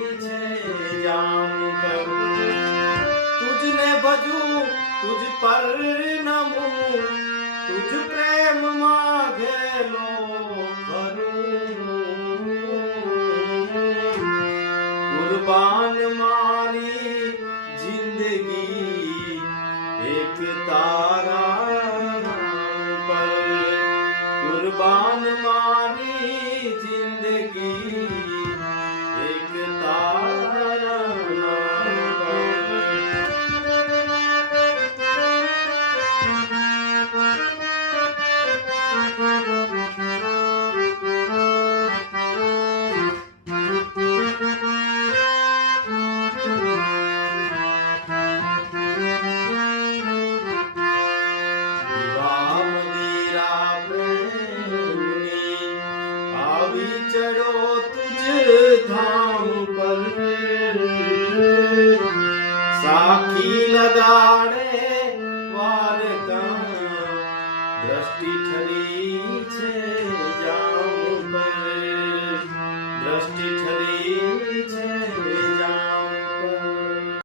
જામ કરું તુજને ભજું તુજ પર નમું તુજ પ્રેમ માગેલો કરું કુરબાન મારી જિંદગી એક તારા પર કુરબાન મારી જિંદગી એક તારા ચડો તુજ ધામ પર સાખી લગાડે વાર દ્રષ્ટિ ઠરી છે જામ પર દ્રષ્ટિ ઠરી